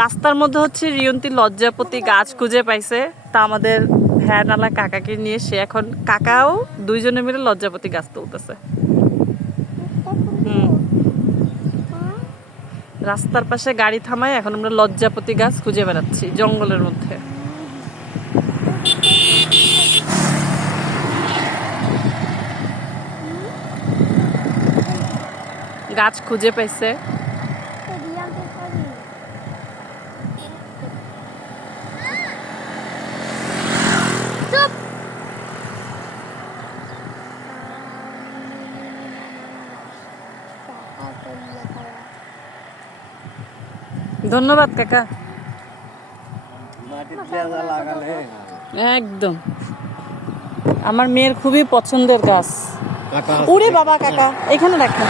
রাস্তার মধ্যে হচ্ছে রিয়ন্তি লজ্জাপতি গাছ খুঁজে পাইছে, তা আমাদের ভ্যানওয়ালা কাকাকে নিয়ে সে এখন কাকাও দুইজনে মিলে লজ্জাপতি গাছ তুলতেছে। রাস্তার পাশে গাড়ি থামায় এখন আমরা লজ্জাপতি গাছ খুঁজে বেড়াচ্ছি জঙ্গলের মধ্যে। গাছ খুঁজে পাইছে। ধন্যবাদ কাকা। একদম আমার মেয়ের খুবই পছন্দের গাছ। ওরে বাবা কাকা এখানে রাখেন।